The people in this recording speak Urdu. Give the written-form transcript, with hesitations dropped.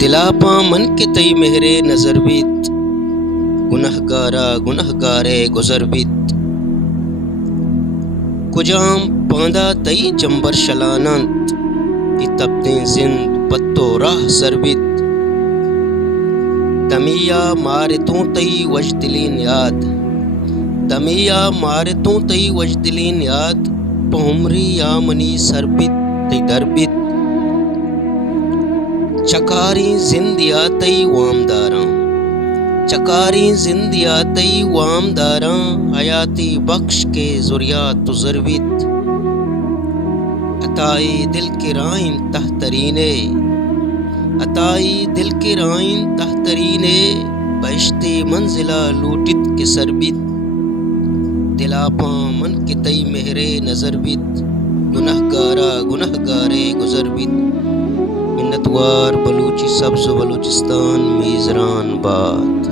دلاپا من کے تئی مہرے نظر بیت گنہ گارے گزر بیت کجام پاندا تئی چمبر شلانت ای تپتیں زند پتو راہ سر بیت دمیا مارتوں تئی وجدلین یاد دمیا مارتوں تئی وجدلین یاد پہمری یامنی سر بیت تی در بیت چکاری زندیا تئی وام داراں چکاری زندیا تئی وام داراں حیاتی بخش کے ذریات تزرویت عطائی دل کے رائن تحترینے عطائی دل کے رائن تحترینے بہشتی منزلہ لوٹت کے سربیت دلاپا من کے تئی مہرے نظر بیت گنہ گارے گزر بیت منتوار بلوچی سبز بلوچستان میزران باد